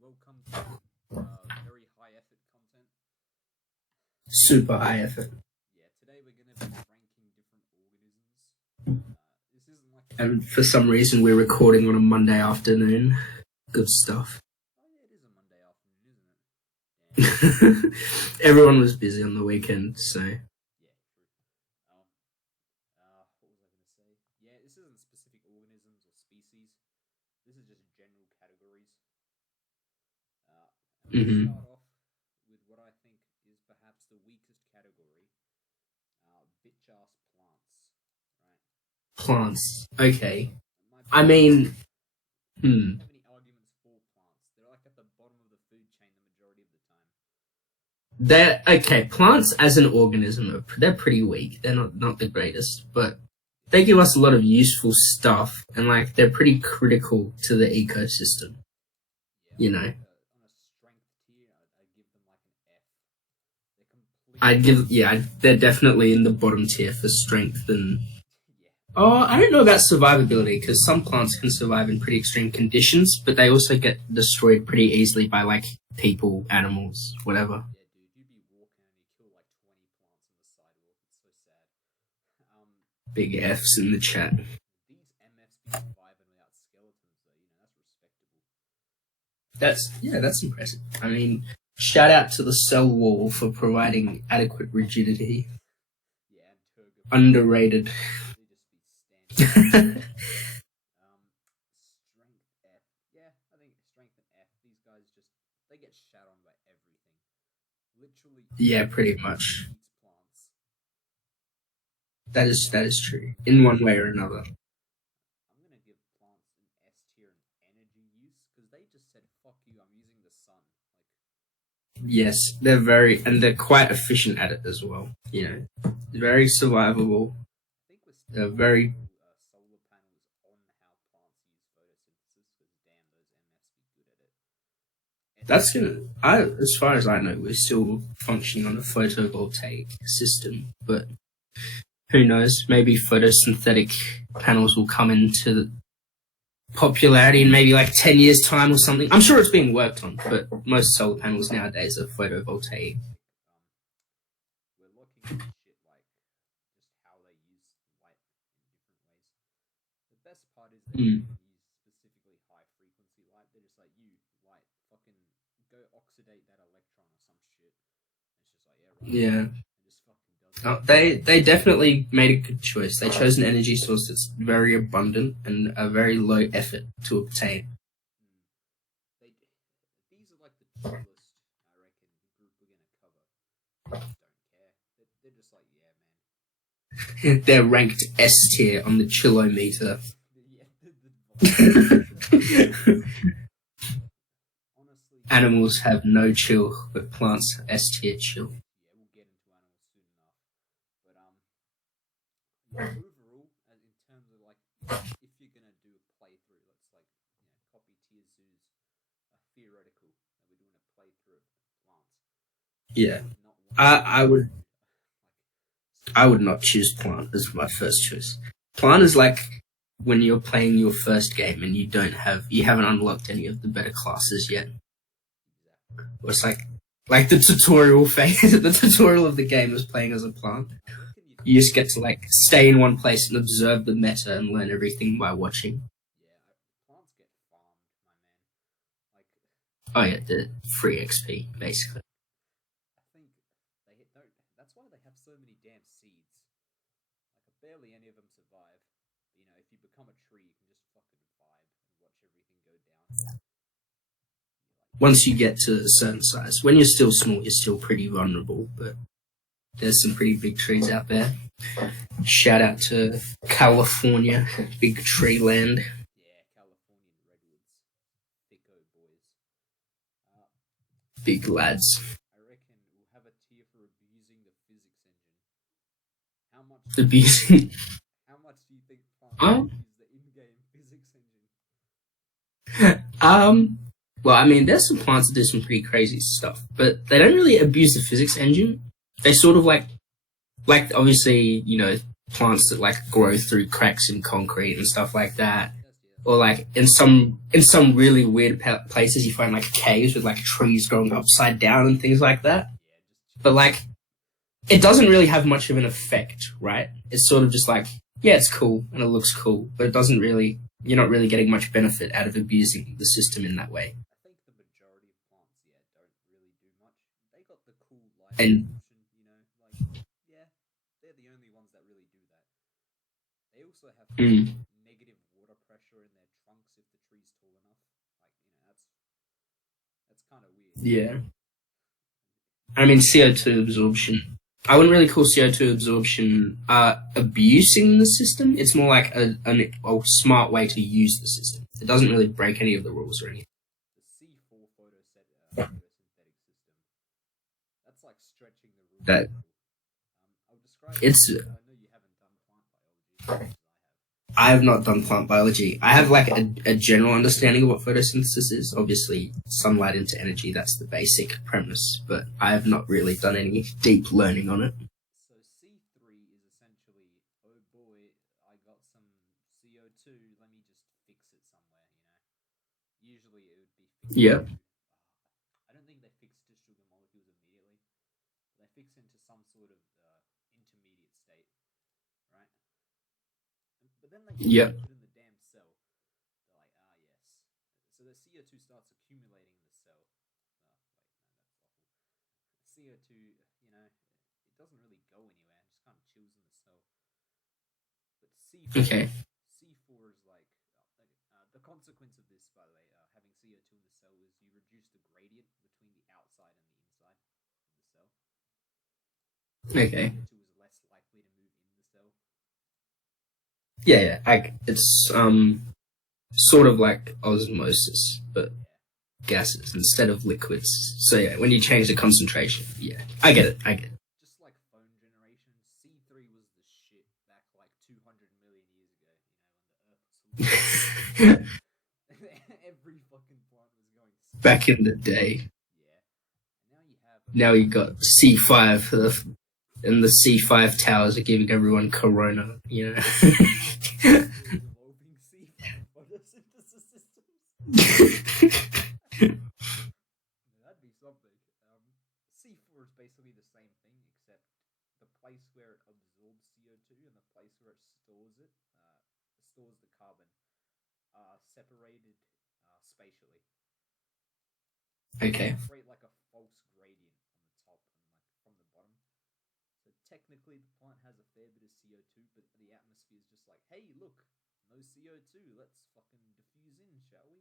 welcome to very high effort content. Super high effort. Yeah, today we're going to be ranking different organisms. This isn't like. And for some reason, we're recording on a Monday afternoon. Good stuff. Oh, yeah, it is a Monday afternoon, isn't it? Damn. Everyone was busy on the weekend, so Yeah, true. What was I going to say? Yeah, this isn't specific organisms or species. This is just general categories. And we'll Mhm. start off with what I think is perhaps the weakest category, bitch-ass plants, right? Plants. Okay. My I point mean, is, I don't have any arguments for plants. They're like at the bottom of the food chain the majority of the time. they're okay. Plants as an organism, they're pretty weak. They're not the greatest, but they give us a lot of useful stuff, and like they're pretty critical to the ecosystem. Yeah, You on know, on a strength tier, I give them like an F. They're I'd completely give they're definitely in the bottom tier for strength and. yeah. Oh, I don't know about survivability because some plants can survive in pretty extreme conditions, but they also get destroyed pretty easily by like people, animals, whatever. Yeah, dude, you'd be walking and you kill like 20 plants on the sidewalk. It's so sad. Big F's in the chat. These MFs be surviving without skeletons, though. That's respectable. That's impressive. I mean, shout out to the cell wall for providing adequate rigidity. Yeah, and turgor. Underrated. They just be standing. Strength F. Yeah, I think strength and F. These guys just they get shat on by everything. Literally. Yeah, pretty everything much. eats plants. That is true in one way or another. I'm gonna give plants an S tier in energy use because they just said "fuck you." I'm using the sun. Like, Yes, they're quite efficient at it as well. You know, very survivable. I think we're still They're gonna very do solar panels on how plants use photosynthesis because damn, those MFs be good at it. That's as far as I know, we're still functioning on a photovoltaic system, but who knows? Maybe photosynthetic panels will come into popularity in maybe like 10 years' time or something. I'm sure it's being worked on, but most solar panels nowadays are photovoltaic. We're looking at shit like just how they use light in different ways. The best part is they don't even use specifically high frequency light. They're just like, you, light, fucking go oxidate that electron or some shit. And it's just like, yeah, right. Yeah. And just fucking does it. They definitely made a good choice. They chose an energy source that's very abundant and a very low effort to obtain. These are like the chillest, I reckon, group we're gonna cover. They just don't care. They're just like, yeah, man. They're ranked S tier on the chillometer. Honestly, Animals have no chill, but plants S tier chill. yeah, we'll get into animals soon enough. But overall, in terms of like, if you're gonna do a playthrough, let's like, copy tier zoos, theoretical that we're doing a playthrough of plants. Yeah, Not one. I would not choose plant as my first choice. Plant is like when you're playing your first game and you haven't unlocked any of the better classes yet. Or it's like the tutorial phase, the tutorial of the game is playing as a plant. You just get to like stay in one place and observe the meta and learn everything by watching. Yeah, plants get farmed, my man. Like, Oh yeah, the free XP basically. I think they don't. That's why they have so many damn seeds. Like, barely any of them survive. But, if you become a tree, you can just fucking vibe and watch everything go down. Once you get to a certain size, when you're still small, you're still pretty vulnerable, but there's some pretty big trees out there. Shout out to California, big tree land. Yeah, Californian redwoods, thicko boys. Big lads. I reckon we'll have a tier for abusing the physics engine. How much? Abusing. How much do you think plants use the in-game physics engine? Well, I mean, there's some plants that do some pretty crazy stuff, but they don't really abuse the physics engine. They sort of like obviously, plants that like grow through cracks in concrete and stuff like that. or like in some really weird places you find like caves with like trees growing upside down and things like that. Yeah, just But like it doesn't really have much of an effect, right? It's sort of just like, yeah, it's cool and it looks cool, but it doesn't really, you're not really getting much benefit out of abusing the system in that way. I think the majority of plants, yeah, don't really do much. They got the cool light And absorption, yeah, they're the only ones that really do that. They also have mm, negative water pressure in their trunks if the tree's tall enough. That's kind of weird. yeah, I mean CO2 absorption. I wouldn't really call CO2 absorption abusing the system. It's more like a smart way to use the system. It doesn't really break any of the rules or anything. The C4 photosynthetic system. That's like stretching the rules a That little. I'll describe it. it's I know you haven't done plant biology as much as I have. I have not done plant biology. I have like a general understanding of what photosynthesis is. Obviously, sunlight into energy, that's the basic premise, but I have not really done any deep learning on it. So C3 is essentially, oh boy, I got some CO2. Let me just fix it somewhere. Usually it would be fixed Yeah. into. I don't think they fix to sugar molecules immediately. They fix into some sort of intermediate state, right? But then they Yeah. put in the damn cell. They're like, ah, yes. So the CO2 starts accumulating in the cell. Wait, no, that's awful. CO2, it doesn't really go anywhere. It just kind of chills in the cell. But C4, Okay. C4 is like the consequence of this, by the way, having CO2 in the cell is you reduce the gradient between the outside and the inside of the cell. Okay. CO2 is less likely to move in the cell. Yeah, yeah. It's sort of like osmosis, but Yeah. gases instead of liquids. So yeah, when you change the concentration, yeah, I get it. I get Just like phone generation, C3 was the shit back like 200 million years ago, when the Earth was it. every fucking plant was going Back in C. the day, Yeah. And now you have now you got C5, and the C5 towers are giving everyone corona. You know. developing C5 photosynthesis systems. That'd be something. C4 is basically the same thing, except the place where it absorbs CO2 and the place where it stores the carbon, are separated spatially. Okay. Create like a false gradient on the top and like from the bottom. So technically, the plant has a fair bit of CO2, but the atmosphere is just like, hey, look, no CO2. Let's fucking diffuse in, shall we?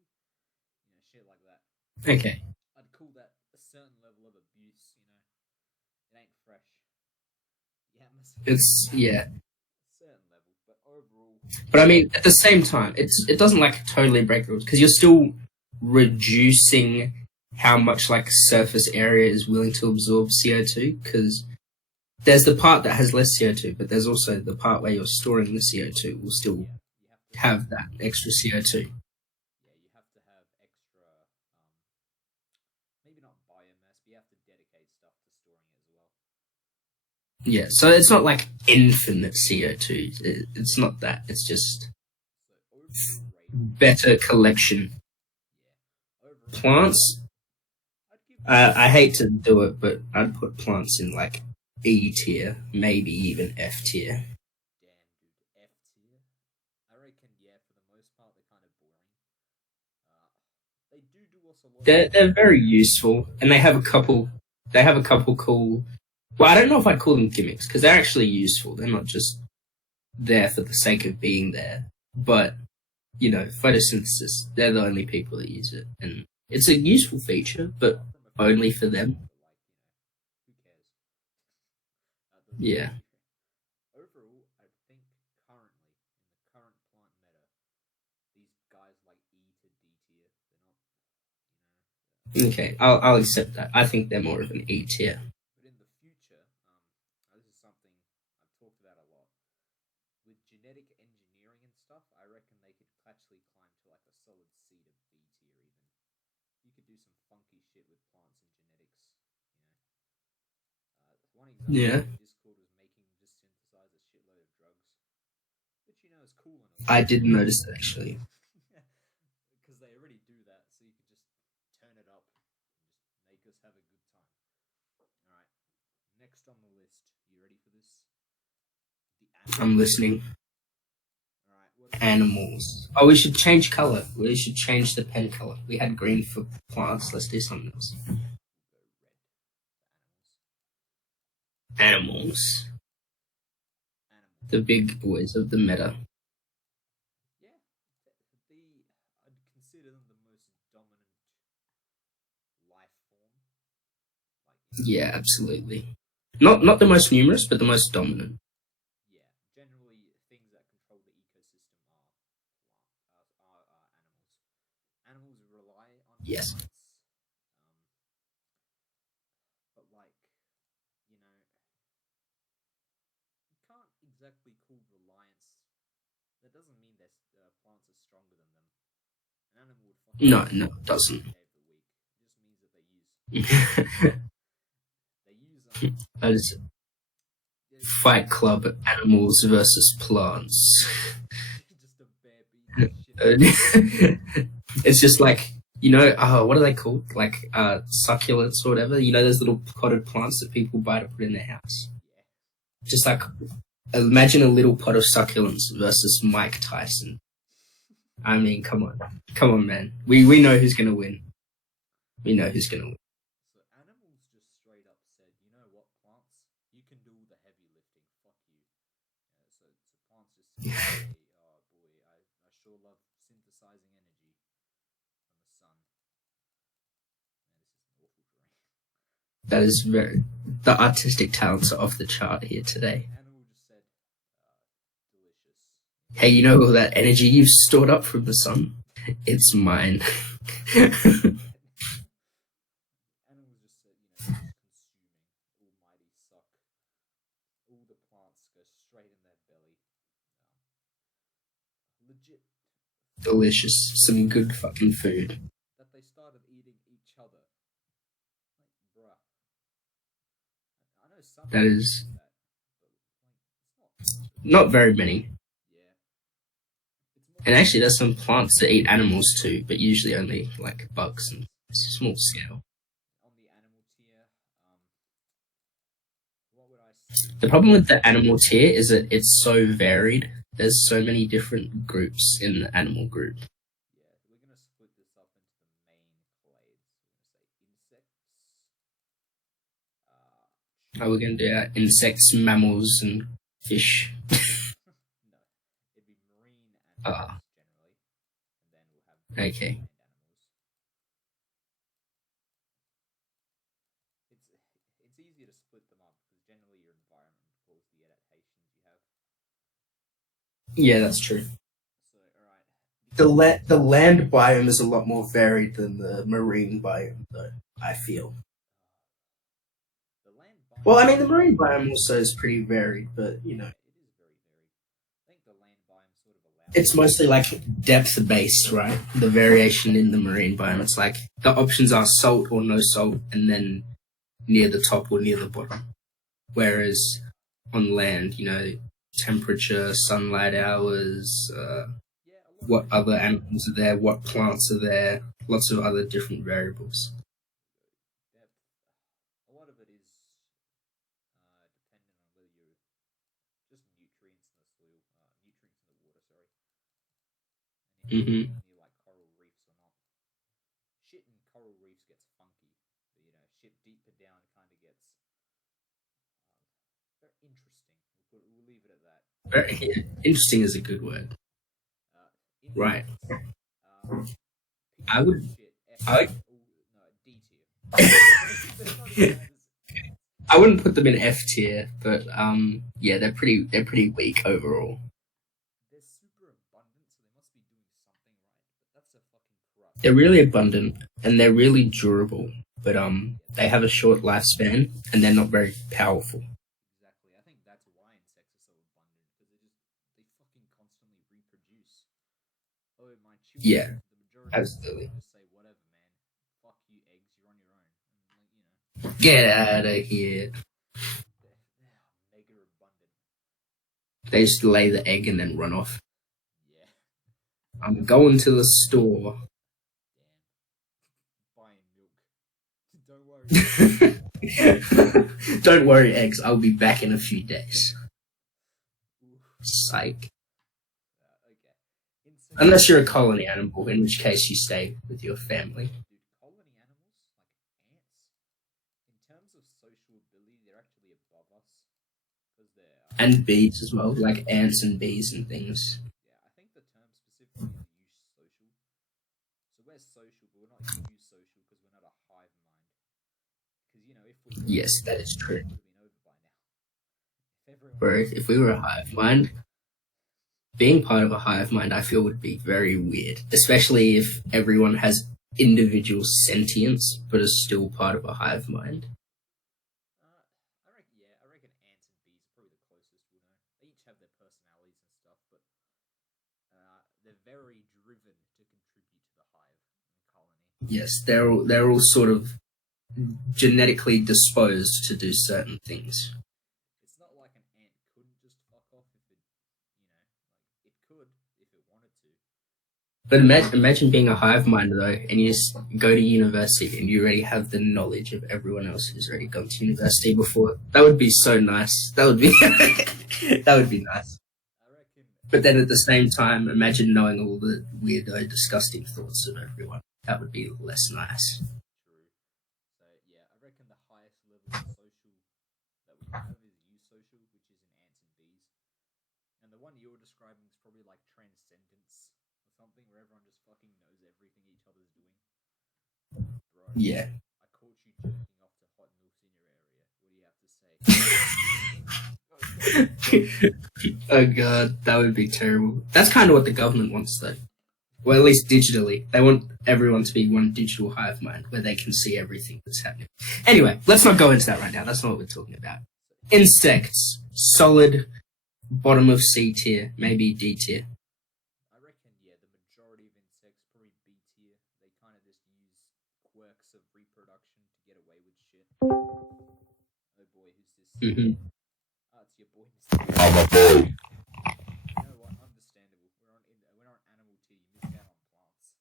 Shit like that. Okay. I'd call that a certain level of abuse. It ain't fresh. The atmosphere, It's yeah. a certain level, but overall, But I mean, at the same time, it doesn't like totally break the rules because you're still reducing how much like surface area is willing to absorb CO2 because there's the part that has less CO2, but there's also the part where you're storing the CO2 will still yeah, you have to have that extra CO2. yeah, you have to have extra, maybe not biomass, but you have to dedicate stuff to storing it as well. Yeah, so it's not like infinite CO2. It's not that. It's just So overall rating, better collection. yeah, overall, Plants, I'd give I hate to do it, but I'd put plants in like E tier, maybe even F tier. damn dude F tier. I reckon yeah, for the most part they're kind of boring. They do us a lot of They're very useful, and they have a couple. They have a couple cool. Well, I don't know if I'd call them gimmicks because they're actually useful. They're not just there for the sake of being there. But photosynthesis. They're the only people that use it, and it's a useful feature, but from a only physics for them. perspective, who cares? Yeah. Overall, I think currently in the current plant meta, these guys like E to D tier. They're not, Okay, I'll accept that. I think they're more of an E tier. but in the future, this is something I've talked about a lot. With genetic engineering and stuff, I reckon they could actually climb to like a solid C to B tier even. You could do some funky shit with plants and genetics. One example Yeah. in Discord was making just synthesize a shitload of drugs, which is cool and all. I did notice that actually. so you could just turn it up and just make us have a good time. All right. Next on the list, you ready for this? The I'm animals. listening. All right. What are we? Animals. Oh, we should change color. We should change the pen color. We had green for plants. Let's do something else. We'll go red for animals. Animals. Animals. The big boys of the meta. Yeah. I'd consider them the most dominant life form. Like Yeah, absolutely. Not the most numerous, but the most dominant. yeah, generally things that control the ecosystem are animals. Animals rely on Yes. plants, but like you know, you can't exactly call reliance. That doesn't mean that plants are stronger than them. An animal would fucking No, die no, it any doesn't. day of the week. It just means that they use That is they Fight use Club animals versus plants. just a bear beating the shit. It's just like, what are they called? Like succulents or whatever. You know those little potted plants that people buy to put in their house. Yeah. Just like imagine a little pot of succulents versus Mike Tyson. I mean, come on, man. We know who's gonna win. We know who's gonna win. So animals just straight up said, you know what, plants, you can do all the heavy lifting. Fuck you. So plants just said, hey, oh boy, I sure love synthesizing energy from the sun. Man, this is an awful drawing. That is the artistic talents are off the chart here today. Animal just said, delicious. Hey, you know all that energy you've stored up from the sun? It's mine. Animals just said, just consuming almighty suck. All the plants go straight in their belly. Legit. Delicious. Some good fucking food. That they started eating each other. Like, bruh. I know some That is do that, but it's not. not very many. Yeah. It's more And actually, there's some plants that eat animals too, but usually only like bugs and small scale. on the animal tier. What would I say? The problem with the animal tier is that it's so varied. There's so many different groups in the animal group. Yeah, we're gonna split this up into the main clades. We're gonna say insects. Are we going to do that? Insects, mammals, and fish. No, it'd be marine animals generally, and then we'll have Okay. land animals. It's easier to split them up because generally your environment calls the adaptations you have. Yeah, that's true. So, all right. The land biome is a lot more varied than the marine biome, though, I feel. The land biome. Well, I mean, the marine biome also is pretty varied, but, It is very varied. I think the land biome sort of allows. it's mostly like depth based, right? The variation in the marine biome. It's like the options are salt or no salt, and then near the top or near the bottom. Whereas on land, temperature, sunlight hours, Yeah, what other animals are there, what plants are there, lots of other different variables. depth. A lot of it is dependent on whether you're just nutrients in the soil, nutrients in the water. Sorry, and if Hmm. you're near like coral reefs or not. Shit in coral reefs gets funky. But, shit deeper down kind of gets very interesting. We'll leave it at that. Interesting is a good word. Right. Insects. I would. Shit. I No, D tier. They're not even as- I wouldn't put them in F tier, but yeah, they're pretty weak overall. They're super abundant, so they must be doing something right. But that's a fucking corrupt. They're really abundant and they're really durable, but they have a short lifespan and they're not very powerful. Exactly. I think that's why insects are so abundant because they fucking constantly reproduce. Oh, my children. Yeah, The majority absolutely. of them just say whatever, man. Fuck you, eggs. You're on your own. And, Get out of here. they're mega abundant. They just lay the egg and then run off. Yeah. I'm going to the store. Damn. Don't worry. Don't worry, eggs. I'll be back in a few days. Psych. Okay. Unless you're a colony animal, in which case you stay with your family. Dude, colony animals, like ants, in terms of social ability, they're actually above us. Because they're... And bees as well, like ants and bees and things. Yeah, I think the term specifically is use social. So we're social, but we're not use social because we're not a hive mind. Because, you know, if we were... Yes, that is true. It would have been over by now. Bro, if we were a hive mind, being part of a hive mind, I feel would be very weird. Especially if everyone has individual sentience, but is still part of a hive mind. I reckon ants and bees are probably the closest we'll know. They each have their personalities and stuff, but they're very driven to contribute to the hive and colony. Yes, they're all sort of genetically disposed to do certain things. It's not like an ant couldn't just fuck off if it, it could if it wanted to. But imagine being a hive mind though, and you just go to university and you already have the knowledge of everyone else who's already gone to university before. That would be so nice. That would be that would be nice. I reckon. But then at the same time, imagine knowing all the weirdo, disgusting thoughts of everyone. That would be less nice. True. So yeah, I reckon the highest level of social that we have is eusocial, which is in ants and bees. And the one you're describing is probably like transcendence or something, where everyone just fucking knows everything each other's doing. Bro, Yeah. I caught you jerking off to hot milfs in your area. What do you have to say? Oh god, that would be terrible. That's kind of what the government wants though. Well, at least digitally. They want everyone to be one digital hive mind where they can see everything that's happening. Anyway, let's not go into that right now. That's not what we're talking about. Insects. Solid. Bottom of C tier. Maybe D tier. I reckon, yeah, the majority of insects, probably B tier, they kind of just use quirks of reproduction to get away with shit. Oh boy, who's this? Mm-hmm. It's your boy, Mr. I'm a boy. You know what? Understandable. We're on animal tier. You missed out on plants.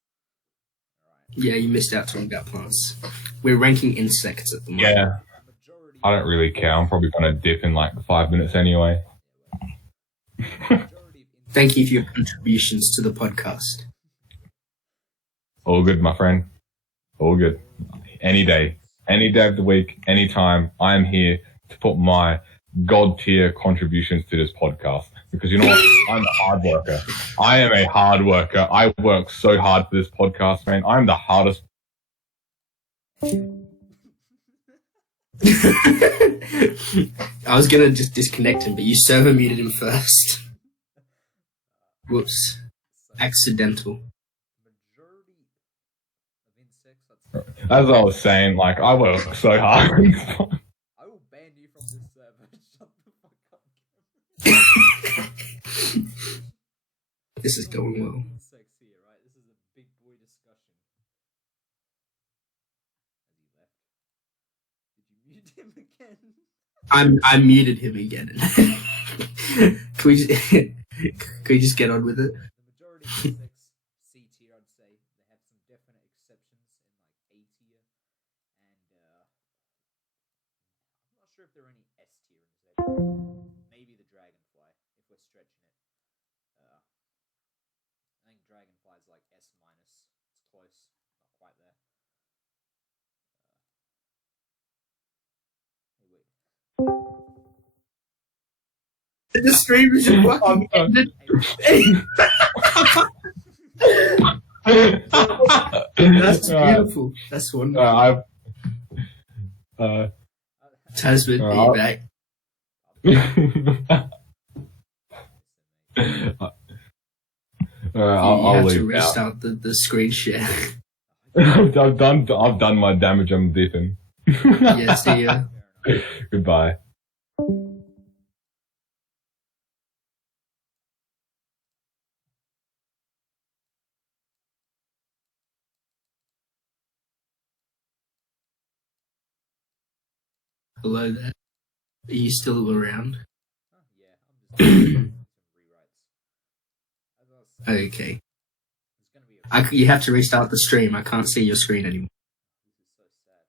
Alright. Yeah, you missed out talking about plants. We're ranking insects at the moment. Yeah, I don't really care. I'm probably going to dip in like 5 minutes anyway. Thank you for your contributions to the podcast. All good, my friend. All good. Any day of the week, anytime, I am here to put my God tier contributions to this podcast. Because you know what? I'm a hard worker. I am a hard worker. I work so hard for this podcast, man. I'm the hardest. I was gonna just disconnect him, but you server muted him first. Whoops. Accidental. Majority of insects, As I was saying, like, I work so hard. I will ban you from this server. Shut the fuck up. This is going well. Insects here, right? This is a big boy discussion. Has he left? Did you mute him again? I muted him again. Can we just get on with it? The majority of insects, C tier, I'd say. They have some definite exceptions in like A tier, and I'm not sure if there are any S tier insects. Maybe the dragonfly, if we're stretching it. I think dragonfly is like S minus. It's close, not quite there. Hey, wait. The stream is fucking ended. That's beautiful. That's wonderful. Tasman, be back. I'll have leave to now. restart the screen share. I've done my damage. I'm dipping. Yeah, see ya. Goodbye. Hello there. Are you still around? Yeah, I'm just doing some rewrites. As I was saying, Okay. there's gonna be a You have to restart the stream. I can't see your screen anymore. This is so sad.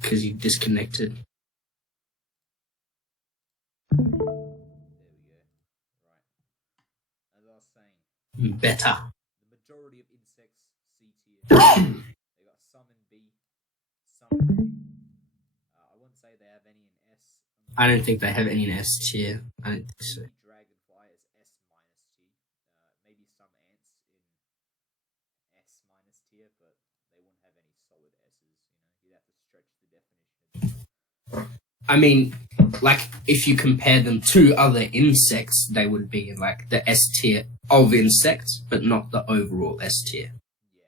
because you disconnected. There we go. Right. As I was saying, Better. the majority of insects C tier. They got some in B, some in A. I wouldn't say they have any in S. I don't think they have any in S tier. I don't think so. Maybe dragonfly is S minus T. Maybe some ants in S minus tier, but they wouldn't have any solid S's. You'd have to stretch the definition. I mean, like, if you compare them to other insects, they would be in, like, the S tier of insects, but not the overall S tier. Yeah.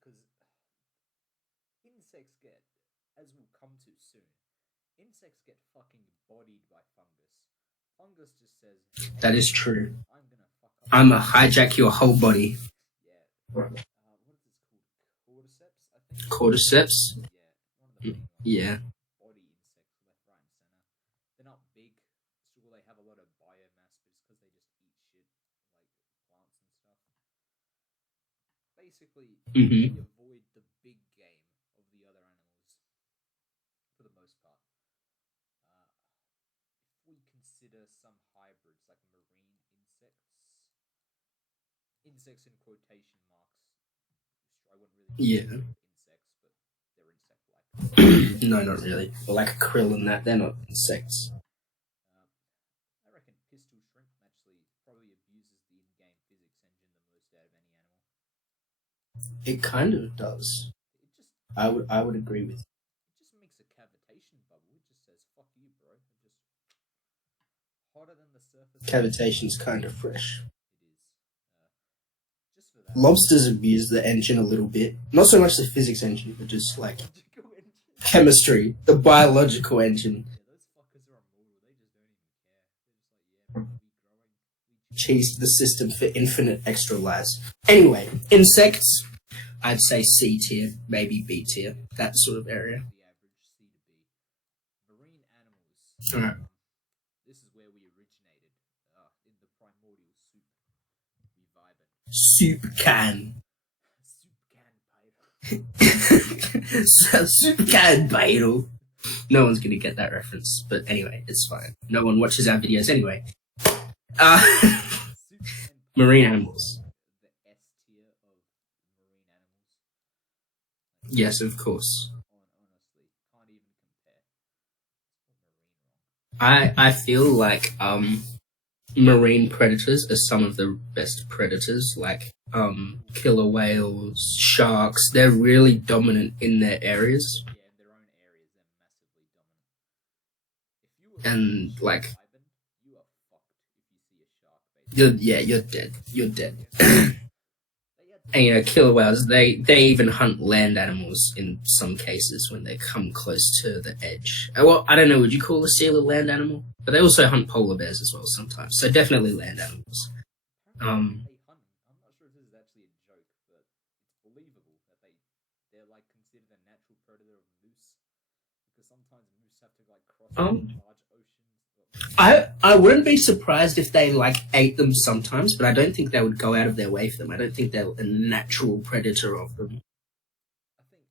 Because insects get, as we'll come to soon, insects get fucking bodied by fungus. Fungus just says, hey, That is true. I'm gonna fuck up. I'm a hijack your whole body. Yeah. What is this called? Cordyceps, I think? Cordyceps? Yeah. One of the main ones. Yeah. Body insects, left, right, and center. They're not big. Still, they have a lot of biomass, but it's because they just eat shit like plants and stuff. Basically, they avoid the big game of the other animals for the most part. If we consider some hybrids like marine insects in quotation marks, I wouldn't really Yeah. insects, but they're insect-like. No, not really. But like krill and that, they're not insects. I reckon pistol shrimp actually probably abuses the in-game physics engine the most out of any animal. It kind of does. It just I would agree with you. It just makes a cavitation bubble. It just says "fuck you, bro." It just hotter than the surface. Cavitation's kind of fresh. It is. Just for that. Lobsters abuse the engine a little bit. Not so much the physics engine, but just like Biological engine. chemistry, the biological engine. Yeah, those fuckers are immortal. They just don't even care. They're just like, yeah, bro, we growing. Cheese the system for infinite extra lives. Anyway, insects, I'd say C tier, maybe B tier, that sort of area. The average C to B. Marine animals. Alright. This is where we originated. In the primordial soup. We vibing. Soup can. Soup can pyro. Soup can battle. No one's gonna get that reference, but anyway, it's fine. No one watches our videos anyway. Marine animals. The S tier of marine animals. Yes, of course. Honestly, can't even compare. I feel like marine predators are some of the best predators, like killer whales, sharks. They're really dominant in their areas. Yeah, in their own areas, they're massively dominant. If you were And like, you are fucked if you see a shark. you're dead. You're dead. And you know, killer whales, they even hunt land animals in some cases when they come close to the edge. Well, I don't know, would you call a seal a land animal? But they also hunt polar bears as well sometimes. So definitely land animals. They hunt. I'm not sure if this is actually a joke, but it's believable that they're like considered a natural predator of moose, because sometimes moose have to like cross large oceans. I wouldn't be surprised if they like ate them sometimes, but I don't think they would go out of their way for them. I don't think they're a natural predator of them. I think,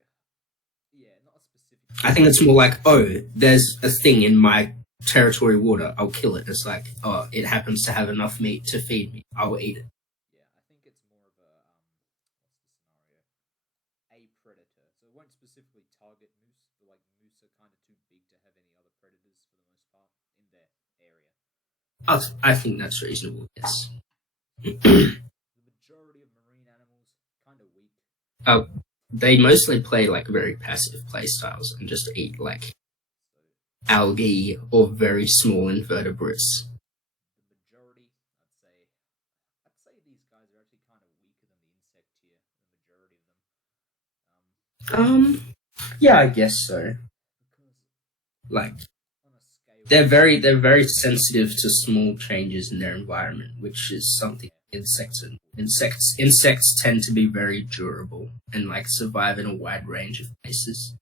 yeah, not a specific. I think it's more like, oh, there's a thing in my territory water, I'll kill it. It's like, oh, it happens to have enough meat to feed me, I'll eat it. Yeah, I think it's more of a what's the scenario? A predator, so it won't specifically target moose, but like moose are kind of too big to have any other predators for the most part in their area. I think that's reasonable, yes. The majority of marine animals kind of weak. They mostly play like very passive play styles and just eat like algae or very small invertebrates. The majority, I'd say these guys are actually kind of weaker than the insect tier. The majority of them. Yeah, I guess so. Because Like, on a scale, they're very sensitive to small changes in their environment, which is something insects tend to be very durable and like survive in a wide range of places.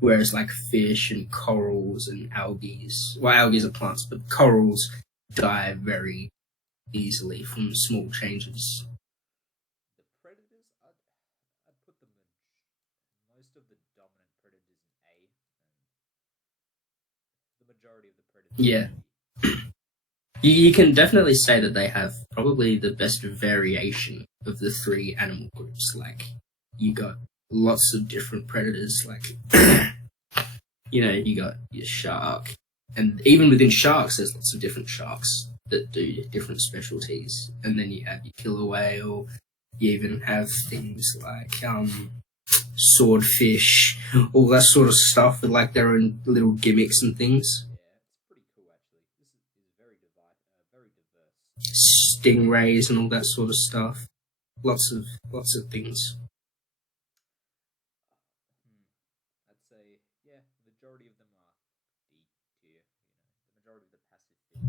Whereas like fish and corals and algae, well, algae are plants, but corals die very easily from small changes. the predators, I'd put them in most of the dominant predators in A, and the majority of the predators Yeah. in B. You can definitely say that they have probably the best variation of the three animal groups. Like, you got lots of different predators. Like, you got your shark, and even within sharks, there's lots of different sharks that do different specialties. And then you have your killer whale. You even have things like swordfish, all that sort of stuff with like their own little gimmicks and things. Yeah, it's pretty cool actually. This is very very diverse. Stingrays and all that sort of stuff. Lots of things. I'd say, yeah, the majority of them are D tier. The majority of the passive fish.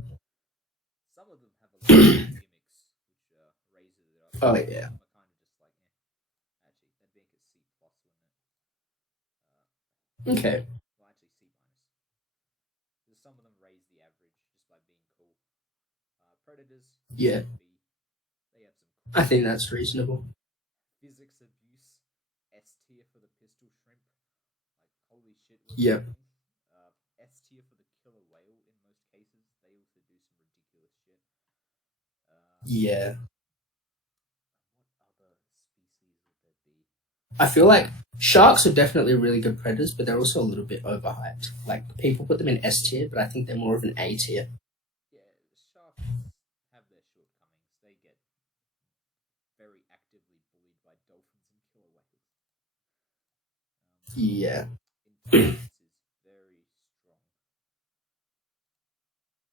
Some of them have a lot of gimmicks, which raises it up. Oh yeah. Some are kind of just like, actually, that'd make it C plus, wouldn't it? Okay. Well, actually, C minus. Because some of them raise the average just by being cool. Predators. Yeah. B. They have some. Cool I think that's reasonable. physics abuse. S tier for the pistol shrimp. Like, holy shit. Yep. S tier for the killer whale in most cases. They also do some ridiculous shit. Yeah. What other species would there be? I feel like sharks are definitely really good predators, but they're also a little bit overhyped. Like, people put them in S tier, but I think they're more of an A tier. Yeah, sharks have their shortcomings. They get very actively bullied by dolphins and killer whales. Yeah. Intelligence is very strong.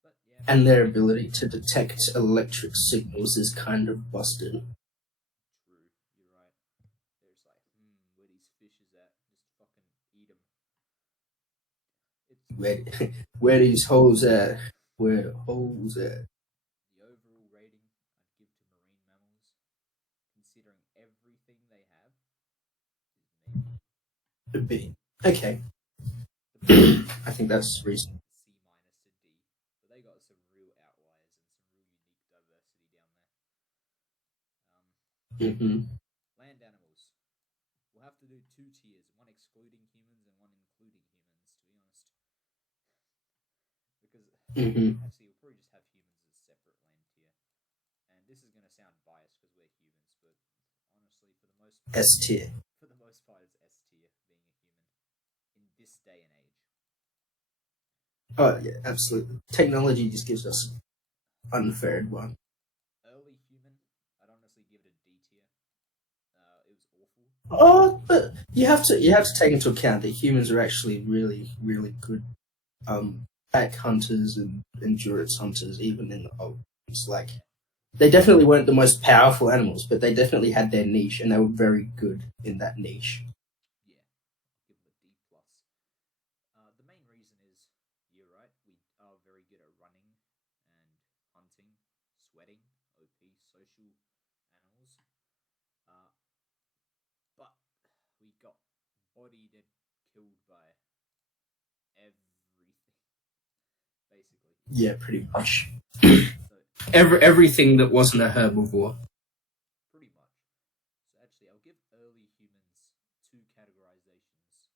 But yeah. And their ability to detect electric signals is kind of busted. True, you're right. There's like, where these fishes at? Just fucking eat them. Where these holes at? Where holes at? The overall rating I'd give to marine mammals, considering everything they have, is maybe B. Okay. the I think that's reasonable. C minus to D, but they got some real outliers and some real unique diversity down there. Land animals. We'll have to do 2 tiers, one excluding humans and one including humans, to be honest. Because actually, we'll probably just have humans as a separate land tier. And this is going to sound biased because we're humans, but honestly, for the most part, S tier. it's S tier being a human in this day and age. Oh yeah, absolutely. Technology just gives us unfair one. Early human, I'd honestly give it a D tier. It was awful. Oh, but you have to take into account that humans are actually really, really good pack hunters and endurance hunters, even in the old times. Like, they definitely weren't the most powerful animals, but they definitely had their niche, and they were very good in that niche. Yeah, I'll give it a D plus. The main reason is, you're right, we are very good at running and hunting, sweating, OP, social animals. But we got bodied and killed by everything, basically. Yeah, pretty much. So, Everything that wasn't a herbivore. pretty much. So actually, I'll give early humans 2 categorizations.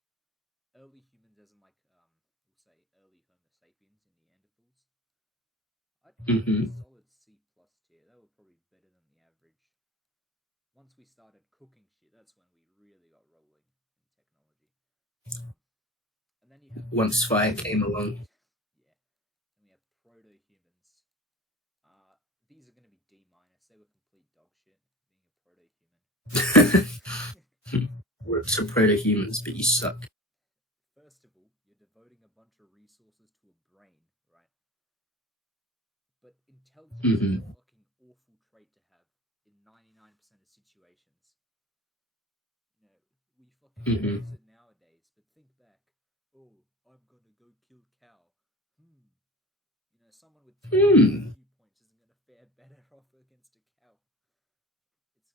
Early humans, as in like, we'll say early Homo sapiens and Neanderthals. I'd give them a solid C plus tier. They were probably better than the average. Once we started cooking shit, that's when we really got rolling in technology. And then you have Once fire came along. yeah. And we have proto-humans. These are going to be D minus. They were complete dog shit being a proto-human. We're so proto-humans, but you suck. First of all, you're devoting a bunch of resources to a brain, right? But intelligence is a fucking awful trait to have in 99% of situations. We fucking use it nowadays, but think back. Oh, I'm gonna go kill cow. Someone with 10 IQ points isn't gonna fare better off against a cow.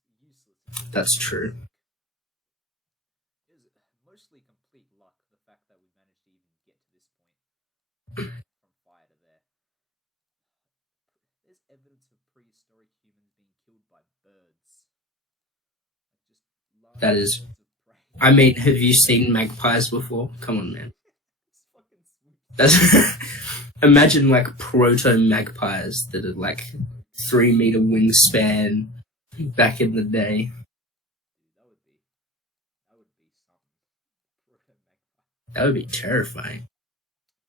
It's useless. That's true. It was mostly complete luck, the fact that we managed to even get to this point from fire to there. There's evidence of prehistoric humans being killed by birds. Like, just large That is birds of prey. I mean, have you seen magpies before? Come on, man. It's fucking sweet. That's imagine like proto magpies that are like 3 meter wingspan back in the day. Dude, that would be something. Proto magpie. That would be terrifying.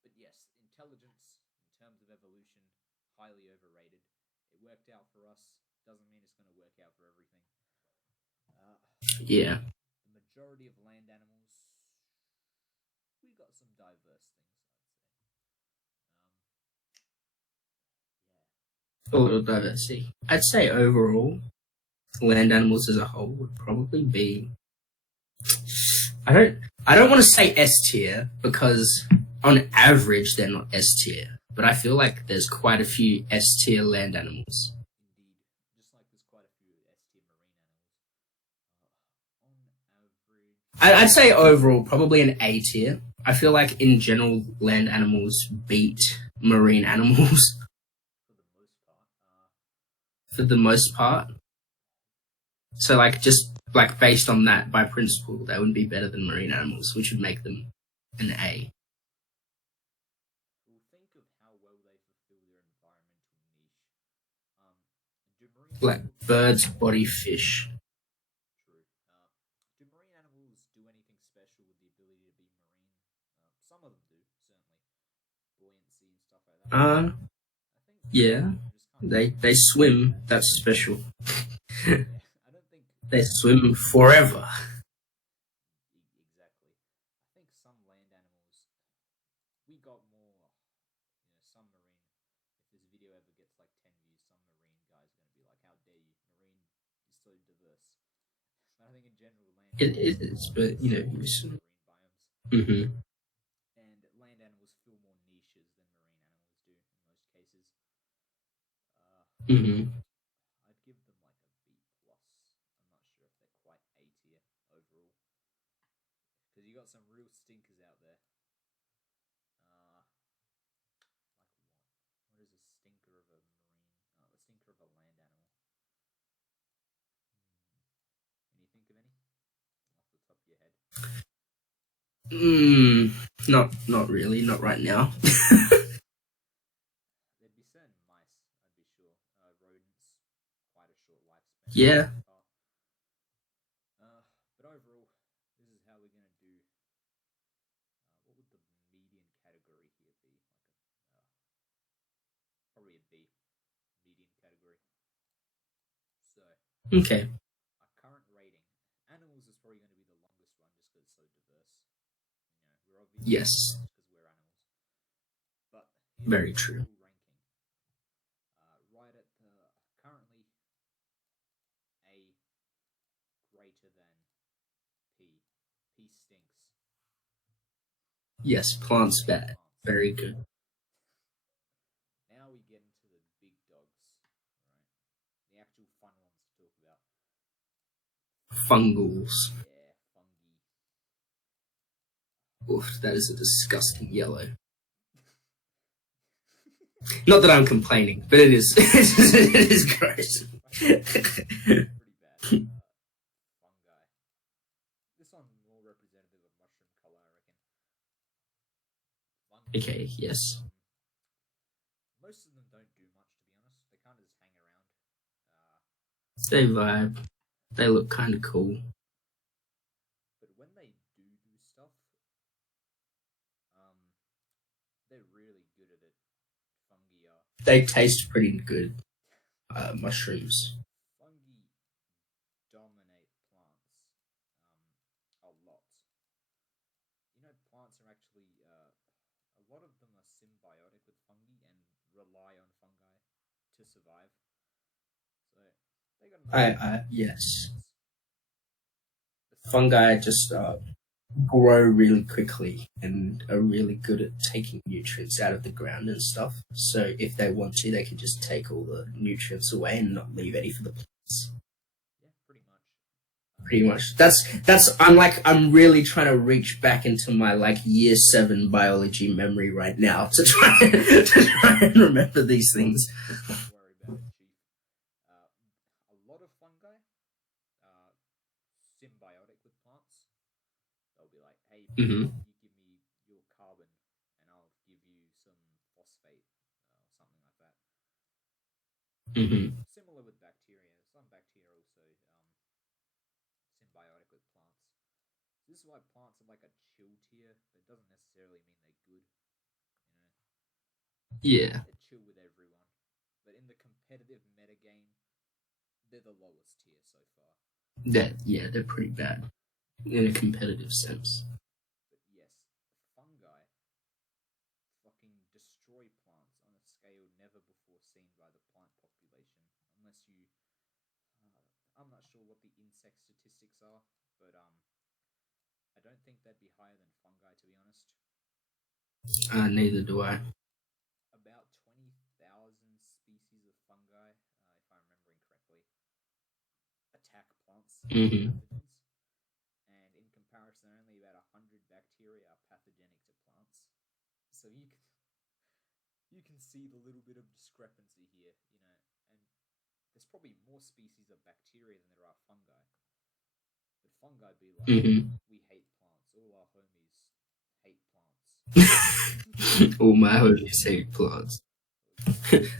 But yes, intelligence in terms of evolution, highly overrated. It worked out for us. Doesn't mean it's going to work out for everything. Yeah. The majority of land animals, we got some diverse things, I'd say. A little diversity. I'd say overall, land animals as a whole would probably be. I don't want to say S tier because on average they're not S tier, but I feel like there's quite a few S tier land animals. Indeed, just like there's quite a few S tier marine animals. On average, I'd say overall probably an A tier. I feel like in general land animals beat marine animals for the most part. for the most part. So like just like based on that by principle, they wouldn't be better than marine animals, which would make them an A. We'll think of how well they fulfill their environmental niche. Do marine Like animals, birds, body, fish. true. Do marine animals do anything special with the ability to be marine? Some of them do, certainly. Buoyancy and stuff like that. I think Yeah. just kind of They swim, that's special. yeah, I don't think They swim forever. exactly. I think some land animals we got more. Some marine. If this video ever gets like 10 views, some marine guy's gonna be like, "How dare you? Marine is so diverse." But I think in general, land It animals is, but you know, marine biomes, mm-hmm. and land animals fill more niches than marine animals do in most cases. Mm-hmm. I'd give them like a B plus. I'm not sure if they're quite A tier overall, because you got some real stinkers out there. Like what? What is a stinker of a marine? A stinker of a land animal. Can you think of any off the top of your head? Not really, not right now. There'd be certain mice, I'd be sure. Rodents, quite a short lifespan. Yeah. But overall, this is how we're gonna do. What would the median category here be? Probably a B, median category. So Okay. our current rating, animals is probably going to be the longest one just because it's so diverse. We're obviously Yes. because we're animals. But Very here's the true. overall ranking. Right at the currently A greater than P. P stinks. Yes, plants bad. Very good. Now we get into the big dogs, right? The actual fun ones to talk about. Fungals. Yeah, fungi. Oof, that is a disgusting yellow. Not that I'm complaining, but it is. It is gross. Pretty bad. Fungi. This one's more representative of mushroom color, I reckon. Fungi. Okay, yes. Most of them don't do much, to be honest. They kind of just hang around. They vibe. They look kind of cool. But when they do stuff, they're really good at it. Fungi are. They taste pretty good. Mushrooms. Fungi dominate plants a lot. Plants are actually a lot of them are symbiotic with fungi and rely on fungi to survive. So they got Yes. Fungi just grow really quickly and are really good at taking nutrients out of the ground and stuff. So if they want to, they can just take all the nutrients away and not leave any for the plants. Yeah, pretty much. Pretty much. That's. I'm really trying to reach back into my like year 7 biology memory right now to try and remember these things. Don't worry about it, Chief. A lot of fungi are symbiotic with plants. they'll be like, hey, Mm-hmm. you give me your carbon and I'll give you some phosphate or something like that. Mm-hmm. Similar with bacteria. Some bacteria are also symbiotic with plants. This is why plants are like a chill tier, but it doesn't necessarily mean they're good. You know, Yeah. they're chill with everyone, but in the competitive metagame, they're the lowest tier so far. They're pretty bad in a competitive sense. But yes, fungi fucking destroy plants on a scale never before seen by the plant population. Unless you, I'm not sure what the insect statistics are, but I don't think they'd be higher than fungi, to be honest. Neither do I. About 20,000 species of fungi, if I'm remembering correctly, attack plants Mm-hmm. pathogens. And in comparison, only about 100 bacteria are pathogenic to plants. So you can see the little bit of discrepancy here, you know, and there's probably more species of bacteria than there are fungi. But fungi be like, Mm-hmm. we hate plants. All our homies hate plants. All my homies hate plants.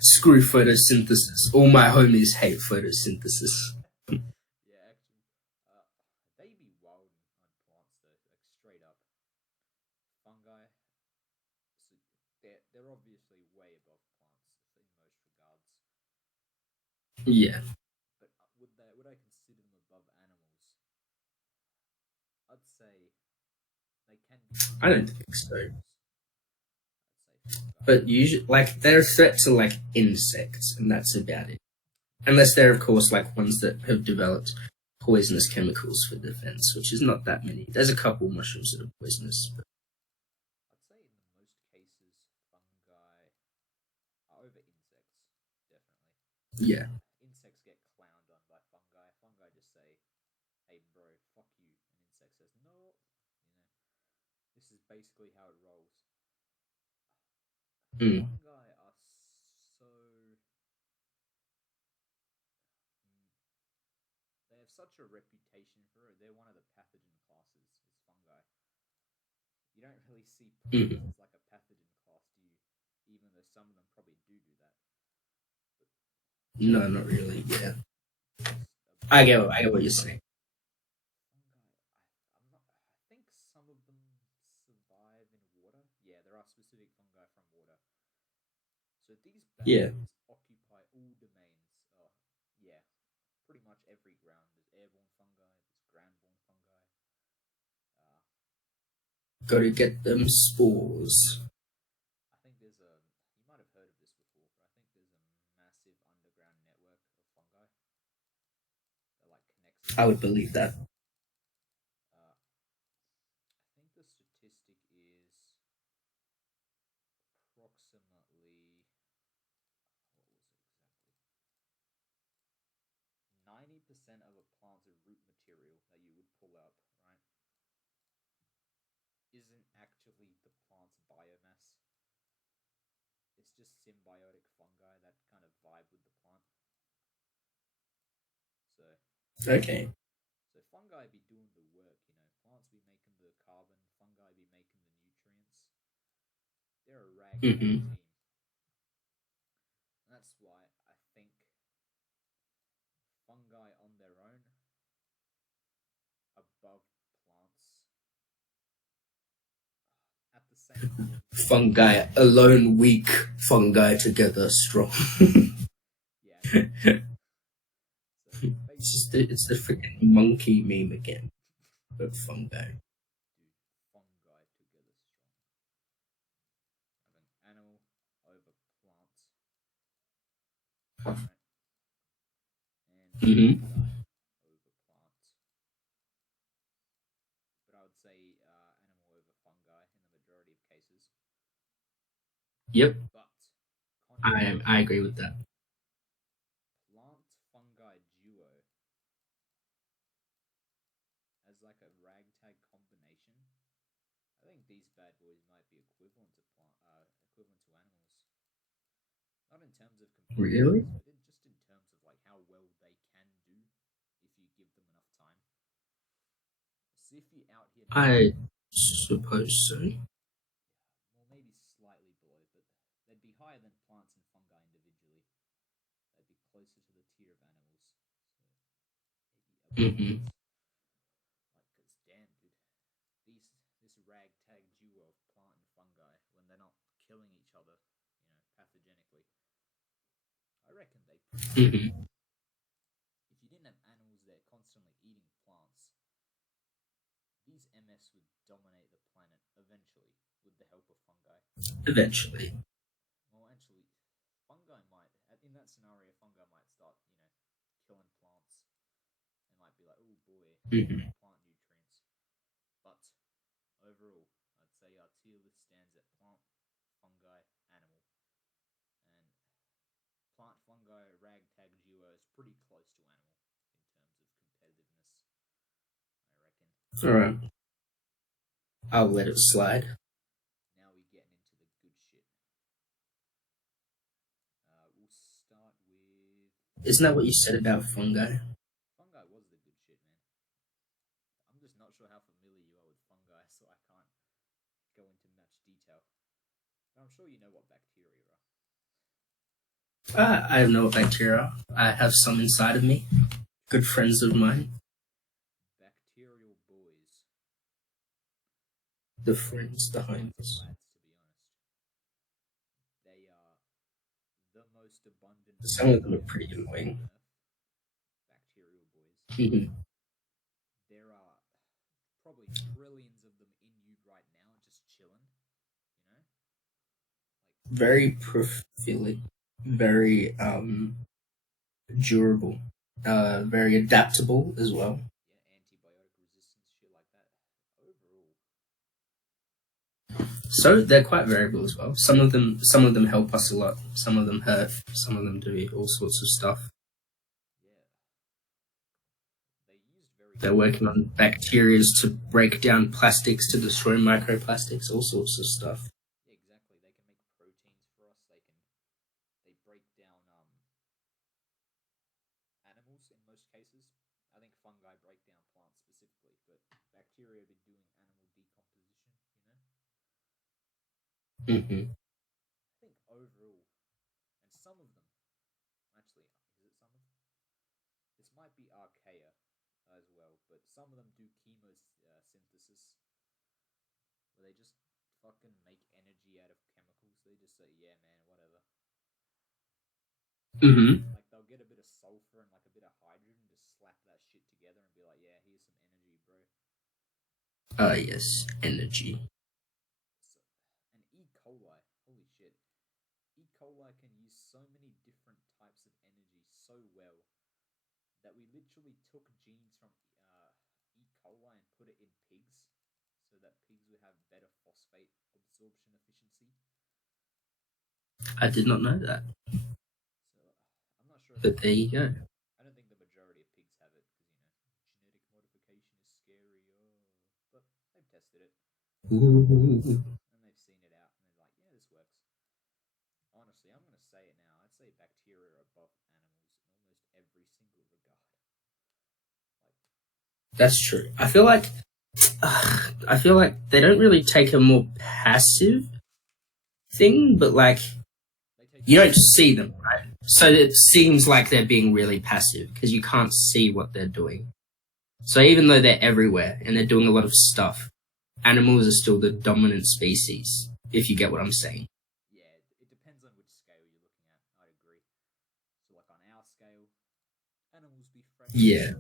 Screw photosynthesis. All my homies hate photosynthesis. Yeah, actually, they be wild on plants though, like straight up. Fungi, so they're obviously way above plants in most regards. Yeah. But would I consider them above animals? I'd say they can be. I don't think so. I'd say fungi. But usually, like, they're a threat to, like, insects, and that's about it. Unless they're, of course, like, ones that have developed poisonous chemicals for defense, which is not that many. There's a couple mushrooms that are poisonous. But I'd say in most cases, fungi are over insects, definitely. yeah. Insects get clowned on by fungi. Fungi just say, hey bro, fuck you. And insect says, no. You know, this is basically how it rolls. Mm. Fungi are so. They have such a reputation for it. They're one of the pathogen classes, is fungi. You don't really see plants Mm. as like a pathogen class, do you? Even though some of them probably do that. No, not really. Yeah. Just I get what you're saying. fungi. I think some of them survive in water. Yeah, there are specific fungi from water. So these bad Yeah. boys occupy all domains. Yeah, pretty much every ground. There's airborne fungi. There's groundborne fungi. Uh, Gotta get them spores. I think there's a. You might have heard of this before, but I think there's a massive underground network of fungi that like connects. I would believe that. I think the statistic is approximately. What was it exactly? 90% of a plant's root material that you would pull up, right, isn't actually the plant's biomass. It's just symbiotic fungi that kind of vibe with the plant. So, Okay. so fungi be doing the work, you know. Plants be making the carbon, fungi be making the nutrients. They're a ragtag Mm-hmm. team. And that's why I think fungi on their own above plants. At the same time, Fungi alone weak, fungi together strong. yeah. So It's the freaking monkey meme again. But fungi. dude, fungi together strong. Have an animal over plants, right? And Mm-hmm. fungi over plants. But I would say animal over fungi in the majority of cases. Yep. But I agree with that. plant fungi duo as like a ragtag combination. I think these bad boys might be equivalent to animals. Not in terms of Really? competitiveness, but just in terms of like how well they can do if you give them enough time. So if you're out here, I suppose so. well, maybe slightly below, but they'd be higher than plants and fungi individually. They'd be closer to the tier of animals. So maybe Mm-hmm. because damn, dude, this ragtag duo of plant and fungi, when they're not killing each other, pathogenically, I reckon they. Mm-hmm. If you didn't have animals that are constantly eating plants, these MS would dominate the planet eventually with the help of fungi. Eventually. Well, actually, fungi might, in that scenario, fungi might start, killing plants. They might be like, oh boy, Mm-hmm. plant nutrients. But overall, I'd say our tier list stands at plant, fungi, animal. And plant, fungi, ragtag duo is pretty close to animal in terms of competitiveness, I reckon. Alright. I'll let it slide. Now we're getting into the good shit. We'll start with... Isn't that what you said about fungi? Fungi was the good shit, man. I'm just not sure how familiar you are with fungi, so I can't go into much detail. But I'm sure you know what bacteria are. I know what bacteria are. I have some inside of me. Good friends of mine. Bacterial boys. The friends, the homies. Lads, to be honest. They are the most abundant. Some of them are pretty annoying. Bacterial boys. There are probably trillions of them in you right now, just chilling. Very prolific, very durable, very adaptable as well. Yeah, antibiotic resistance, shit like that. Overall. So they're quite variable as well. Some of them help us a lot. Some of them hurt. Some of them do all sorts of stuff. They're working on bacteria to break down plastics, to destroy microplastics, all sorts of stuff. Yeah, exactly. They can make proteins for us. They break down animals in most cases. I think fungi break down plants specifically, but bacteria have been doing animal decomposition, Mm-hmm. I think overall, and some of them, actually, is it some of them? This might be archaea as well, but some of them do chemosynthesis, where they just fucking make energy out of chemicals. They just say, yeah, man, whatever. Mm-hmm. Like, they'll get a bit of sulfur and like a bit of hydrogen, just slap that shit together and be like, yeah, here's some energy, bro. Yes, energy. And E. coli, holy shit. E. coli can use so many different types of energy so well that we literally took genes from E. coli and put it in pigs so that pigs would have better phosphate absorption efficiency. I did not know that. So I'm not sure. But there you go. I don't think the majority of pigs have it because genetic modification is scary. But they've tested it. Ooh. And they've seen it out and they're like, yeah, this works. Honestly, I'm going to say it now. I'd say bacteria are above animals in almost every single regard. That's true. I feel like they don't really take a more passive thing, but like you don't see them, right? So it seems like they're being really passive because you can't see what they're doing. So even though they're everywhere and they're doing a lot of stuff, animals are still the dominant species, if you get what I'm saying. Yeah, it depends on which scale you're looking at. I'd agree. So like on our scale, animals be friendly. Yeah.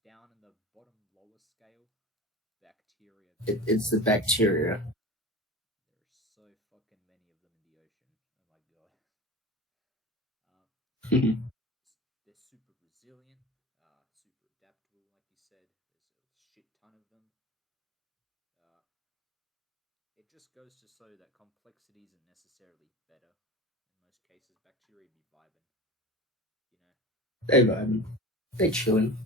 Down in the bottom lower scale, bacteria. It's the bacteria. There's so fucking many of them in the ocean. Oh my god. They're super resilient, super adaptable, like you said. There's a shit ton of them. It just goes to show that complexity isn't necessarily better. In most cases, bacteria be vibing. They vibing. They chilling.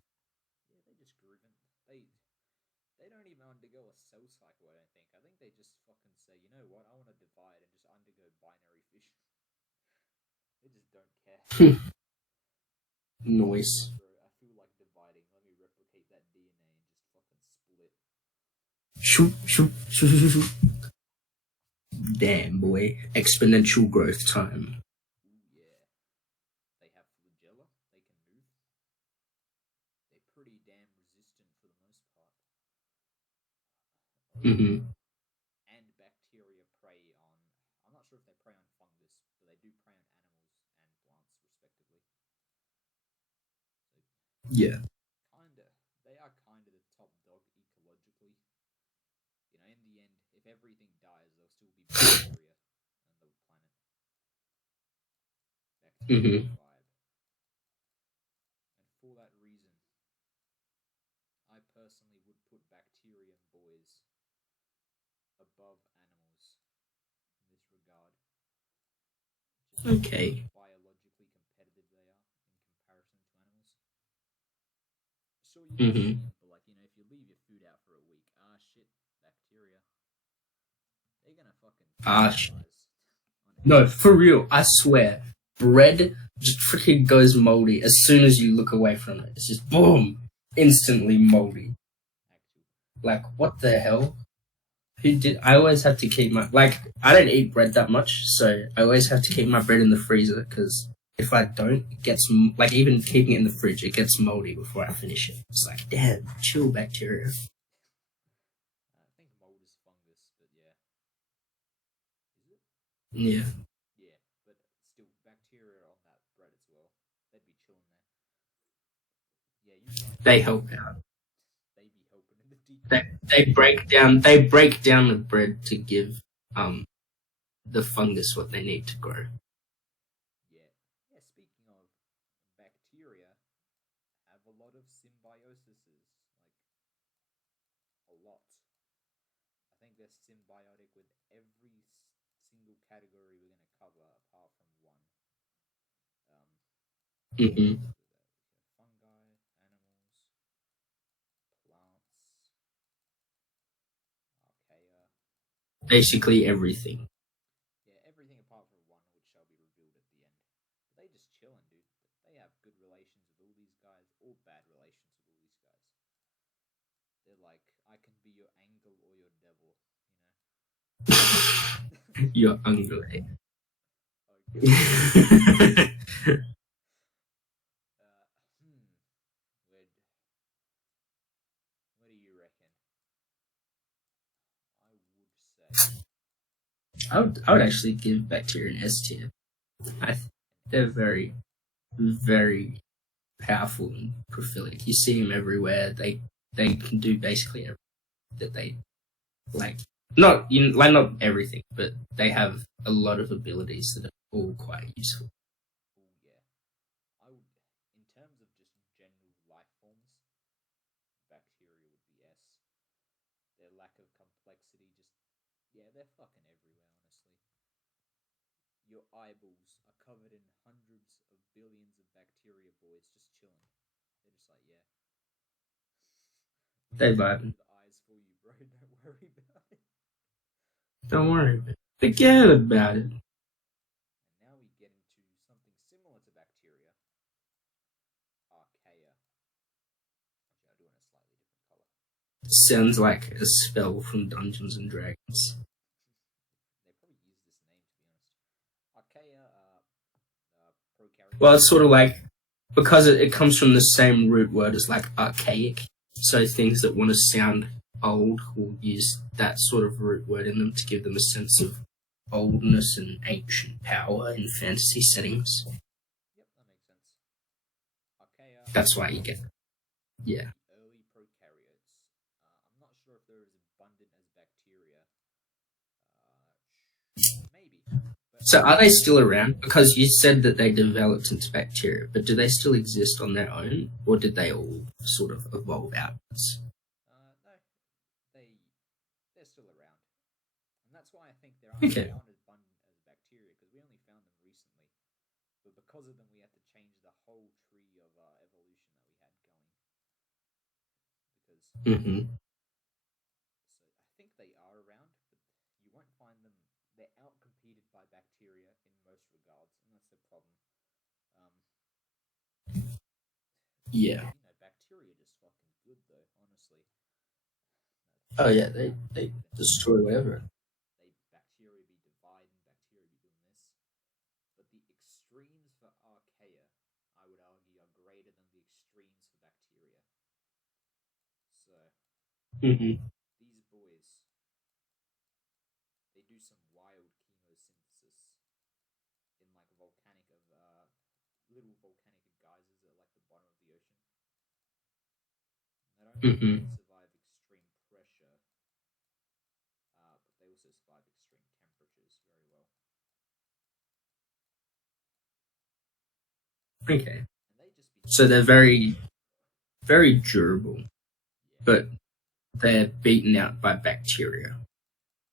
Yeah, they just grooving. They don't even undergo a cell cycle, I don't think. I think they just fucking say, you know what, I want to divide and just undergo binary fission. They just don't care. Noise. Bro, I feel like dividing. Let me replicate that DNA and just fucking split. Shoop, shoop, shoop, shoop, shoop. Damn, boy. Exponential growth time. Ooh, yeah. They have flagella. They can move. They're pretty damn resistant for the most part. Mm-hmm. And bacteria prey on. I'm not sure if they prey on fungus, but they do prey on animals and plants, respectively. So, Yeah. they are kind of the top dog ecologically. You know, in the end, if everything dies, there'll still be bacteria on the planet. Bacteria Mm-hmm. vibe. And for that reason, I personally would put bacterium boys above animals in this regard. Just Okay. how biologically competitive they are in comparison to animals. Sure, you can Mm-hmm. see them, but like, you know, if you leave your food out for a week, shit, bacteria. They're gonna fucking capitalize on No, everything. for real. I swear. Bread just freaking goes moldy as soon as you look away from it. It's just boom. Instantly moldy. Actually, Like, what the hell? Who did? I always have to keep my. Like, I don't eat bread that much, so I always have to keep my bread in the freezer because if I don't, it gets. Like, even keeping it in the fridge, it gets moldy before I finish it. It's like, damn, chill bacteria. I think mold is fungus, but yeah, is it? Yeah. Yeah, but still, bacteria on that bread as well. They'd be chilling there. Yeah, you're right. They help out. They be helping in the They break down the bread to give the fungus what they need to grow. Yeah. Yeah, speaking of bacteria, have a lot of symbiosises, like a lot. I think they're symbiotic with every single category we're going to cover apart from one. Hmm. Fungi, animals, plants, archaea. Basically everything. Yeah, everything apart from one, which shall be revealed at the end. But they just chilling, dude. They have good relations with all these guys, or bad relations with all these guys. They're like, I can be your angel or your devil, you know? You're ugly. Okay. Uh, hmm. Where, what do you reckon? I would say I would actually give bacteria an S tier. They're very, very powerful and prolific. You see them everywhere. They can do basically everything that they like. Not everything, but they have a lot of abilities that are all quite useful. oh yeah. I would, in terms of just general life forms, bacteria would be S. Their lack of complexity, just yeah, they're fucking everywhere. Honestly, your eyeballs are covered in hundreds of billions of bacteria boys just chilling. They're just like yeah, They we vibe. got the eyes for you, bro. Don't worry about it. Don't worry. Forget about it. And now we get into something similar to bacteria, archaea. Actually, I'll do it in a slightly different color. Sounds like a spell from Dungeons and Dragons. They probably use this name to be honest. Archaea prokaryotes. Well, it's sort of like because it comes from the same root word as like archaic. So things that want to sound old will use that sort of root word in them to give them a sense of oldness and ancient power in fantasy settings. Yep, that makes sense. Archaea. That's why you get yeah. The early prokaryotes. I'm not sure if they're as abundant as bacteria. Maybe. But So are they still around? Because you said that they developed into bacteria, but do they still exist on their own, or did they all sort of evolve outwards? no, they're still around, and that's why I think Okay. they aren't as abundant as bacteria because we only found them recently. But because of them, we had to change the whole tree of evolution that we had going. Because Mm-hmm. so I think they are around, but you won't find them. They're outcompeted by bacteria in most regards, and that's the problem. Um, Yeah. bacteria just fucking good though, honestly. Oh yeah, they destroy whatever. Bacteria be dividing, bacteria be doing this. But the extremes for archaea, I would argue, are greater than the extremes for bacteria. So Mm-hmm. these boys, they do some wild chemosynthesis in like volcanic of little volcanic geysers at like the bottom of the ocean. Not only do Mm-hmm. they survive extreme pressure, but they also survive extreme temperatures very well. Okay. And they just be So they're very durable, yeah. but they're beaten out by bacteria.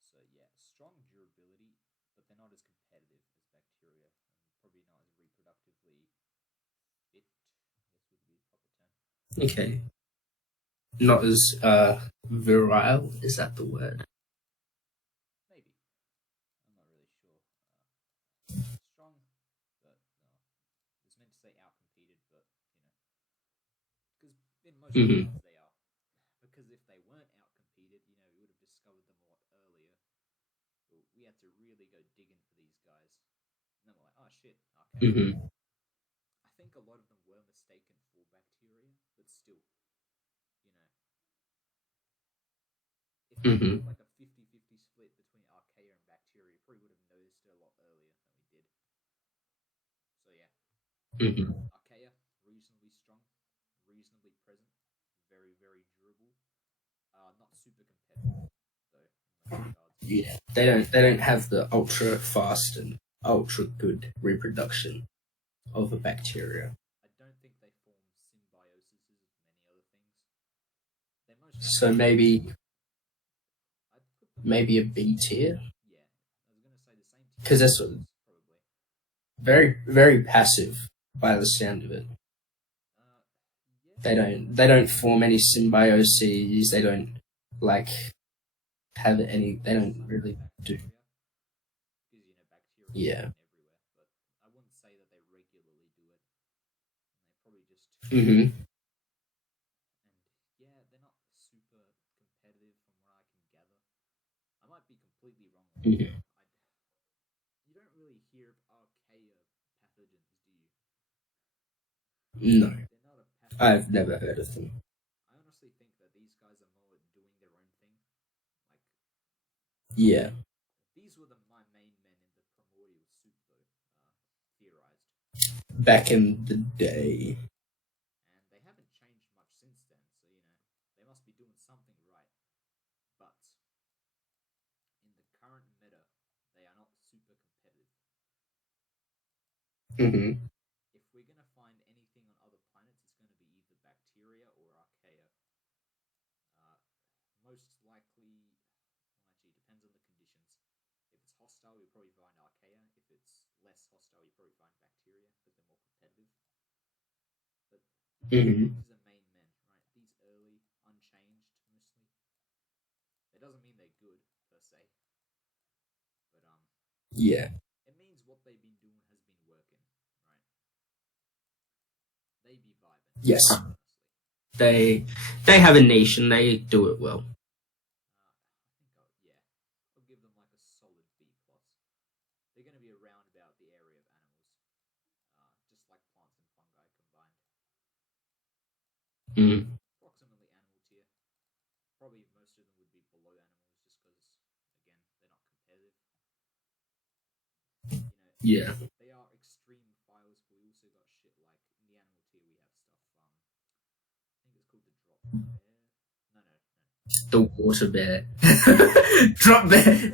So yeah, strong durability, but they're not as competitive as bacteria, and probably not as reproductively fit. I guess would be a proper term. Okay. Not as virile, is that the word? Maybe. I'm not really sure. Strong, but it's meant to say outcompeted, but because in most Mm-hmm. regards they are. Because if they weren't outcompeted, we would have discovered them a lot earlier. But we had to really go digging for these guys, and then we're like, oh shit, okay. Mm-hmm. I think a lot of them were mistaken for bacteria, but still, you know, if we Mm-hmm. had like a 50-50 split between archaea and bacteria, we probably would have noticed it a lot earlier than we did. So yeah, Mm-hmm. archaea, reasonably strong, reasonably present, very, very durable. Not super competitive though in most regards. Yeah. They don't have the ultra fast and ultra good reproduction of a bacteria. I don't think they form symbioses as many other things. They mostly So maybe I'd put them maybe a B tier yeah. I was gonna say the same tier because as that's probably. very passive by the sound of it. Yeah. They don't form any symbioses. They don't like have any. They don't really do. Because bacteria Yeah. everywhere, but I wouldn't say that they regularly do it. And they probably just Mm-hmm. and yeah, they're not super competitive from what I can gather. I might be completely wrong on that. Mm-hmm. You don't really hear of archaea pathogens, do you? No, They're not a pathogen. I've never heard of them. I honestly think that these guys are more doing their own thing. Like Yeah. these were my main men in the primordial soup, though, theorized. Back in the day. And they haven't changed much since then, so they must be doing something right. But in the current meta, they are not super competitive. Mm-hmm. If we're gonna find anything on other planets, it's gonna be either bacteria or archaea. Most likely, well, actually, it depends on the conditions. If it's hostile, you'll probably find archaea. If it's less hostile, you'll probably find bacteria because they're more competitive. But Mm-hmm. these are main men, right? These early, unchanged mostly. That doesn't mean they're good per se, but Yeah. it means what they've been doing has been working, right? They be vibing. Yes. Honestly. They have a niche and they do it well. I think I'll give them like a solid B plus. They're going to be around about the area of animals, just like plants and fungi combined. Mm. Approximately animal tier. Probably most of them would be below animals, just because again they're not competitive. Yeah. They are extreme files, but we also got shit like in the animal tier we have stuff. I think it's called the drop bear. No. The water bear.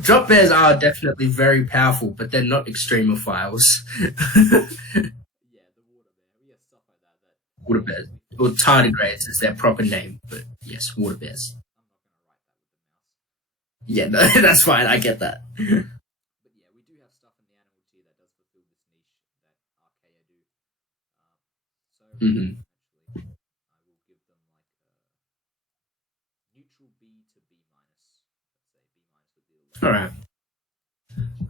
Drop bears are definitely very powerful, but they're not extremophiles. Yeah, the water bear. We have stuff like that. Water bears. Or tardigrades is their proper name, but yes, water bears. I'm not gonna write that with the mouse. Yeah, no, that's fine. I get that. But yeah, we do have stuff in the animal tier that does fulfill this niche that archaea do. So Mm-hmm. actually, I will give them like a neutral B to B minus. Let's say B minus would be the lowest. All right.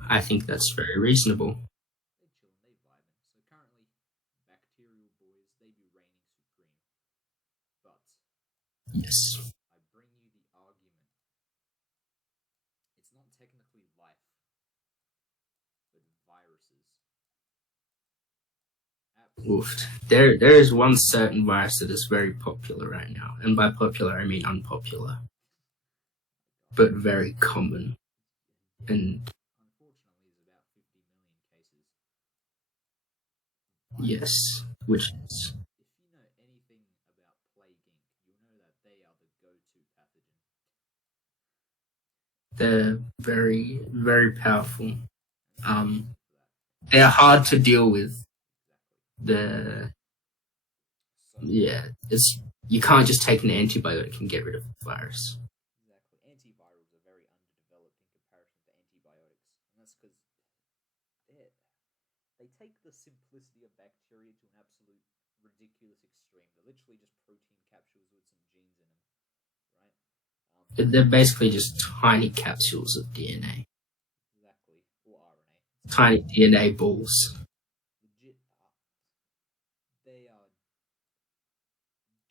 I think that's very reasonable. They chillin', they vibing. So currently, bacterial boys, they be reigning supreme. But Yes. I bring you the argument not technically life, but viruses. Oof. There is one certain virus that is very popular right now, and by popular I mean unpopular, but very common. And Unfortunately, there's about 50 million cases. yes, which is If you know anything about Plague Inc., you'll know that they are the go-to pathogen. they're very very powerful. And They're hard to deal with. exactly. The So yeah, it's you can't just take an antibiotic and get rid of the virus. exactly, antivirals are very underdeveloped in comparison to antibiotics, and that's because they take the simplicity of bacteria to an absolute ridiculous extreme. They're literally just protein capsules with some genes in them, right? They're basically just tiny capsules of DNA, Exactly, or RNA. tiny DNA balls. Legit, they are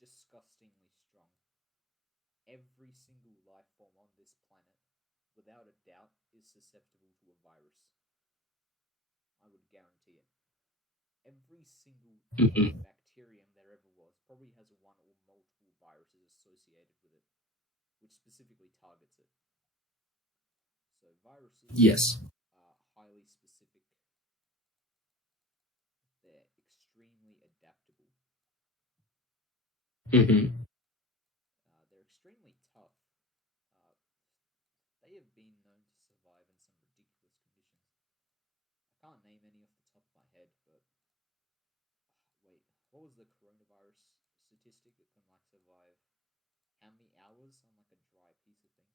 disgustingly strong. Every single life form on this planet, without a doubt, is susceptible to a virus. I would guarantee it. Every single Mhm. bacterium there ever was probably has one or multiple viruses associated with it, which specifically targets it. So viruses Yes. are highly specific. They're extremely adaptable. They're extremely tough. They have been known to survive in some ridiculous conditions. I can't name any off the top of my head, but wait, what was the coronavirus statistic? It can like survive how many hours on like a dry piece of thing?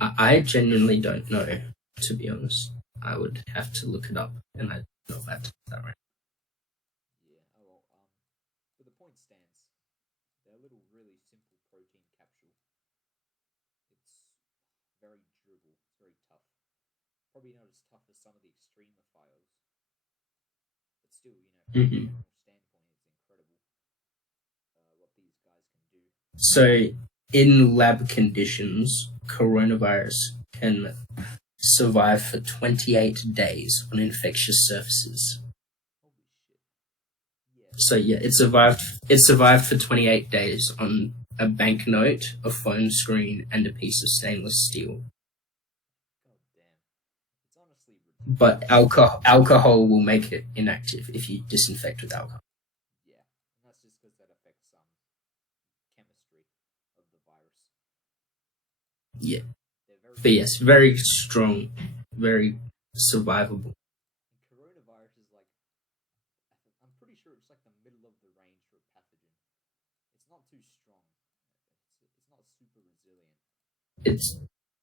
I genuinely don't know, to be honest. I would have to look it up, and I don't know if that's that right. Yeah. Oh well. But the point stands. They're a little really simple protein capsule. It's very durable. It's very tough. Probably not as tough as some of the extremophiles, but still, you know, from a Mhm. general standpoint, it's incredible what these guys can do. So, in lab conditions, coronavirus can survive for 28 days on infectious surfaces. Holy shit! Yeah. So yeah, it survived for 28 days on a banknote, a phone screen, and a piece of stainless steel. God damn. It's honestly ridiculous. But alcohol will make it inactive if you disinfect with alcohol. Yeah, and that's just because that affects some chemistry of the virus. Yeah. They're very. But yes, very strong, very survivable. And coronavirus is like, I'm pretty sure it's like the middle of the range for a pathogen. It's not too strong. It's not super resilient. It's